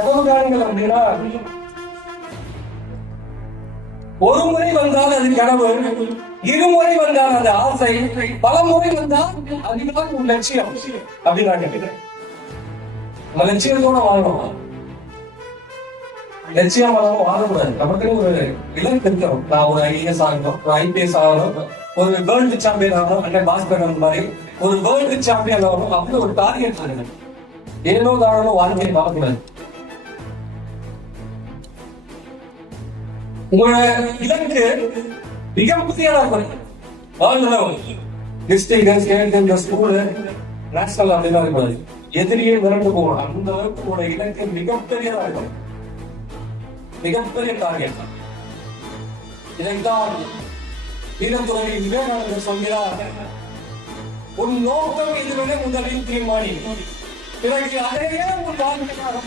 கனவு காணுங்கள் அப்படின்னா ஒரு முறை வந்தால் அது கனவு இருமுறை வந்தால் அந்த ஆசை பல முறை வந்தால் அதுதான் உன் லட்சியம் அப்படின்னு நான் கேட்கிறேன் நம்ம லட்சியத்தோட வாழணும் லட்சியம் வாழணும் வாழக்கூடாது நமக்கு ஒரு இலக்கு இருக்கணும். நான் ஒரு ஐஏஎஸ் ஆகணும் ஒரு ஐபிஎஸ் ஆகணும் ஒரு வேர்ல்டு சாம்பியன் ஆகணும் அண்ணன் பாஸ்கர் அந்த மாதிரி ஒரு வேர்ல்டு சாம்பியன் ஆகணும் அப்படின்னு ஒரு டார்கெட் இருக்கு ஏனோ தானோ வாழ்க்கையை வாழக்கூடாது உங்களோட இலக்கு மிக முக்கியமான டிஸ்ட்ரிக்ட் ஸ்டேட் ஸ்கூலு நேஷனல் அப்படிலாம் இருக்கக்கூடாது எதிரியே விரண்டு போகணும் அந்த அளவுக்கு உங்களோட இலக்கு மிகப்பெரியதா இருக்கும். மிகப்பெரிய டார்கெட் இதைத்தான் வீரத்துறை விவேகானந்தர் சொல்கிறார். உன் நோக்கம் இதுவரை முதலில் தீர்மானி பிறகு அதையே உன் வாழ்க்கையாக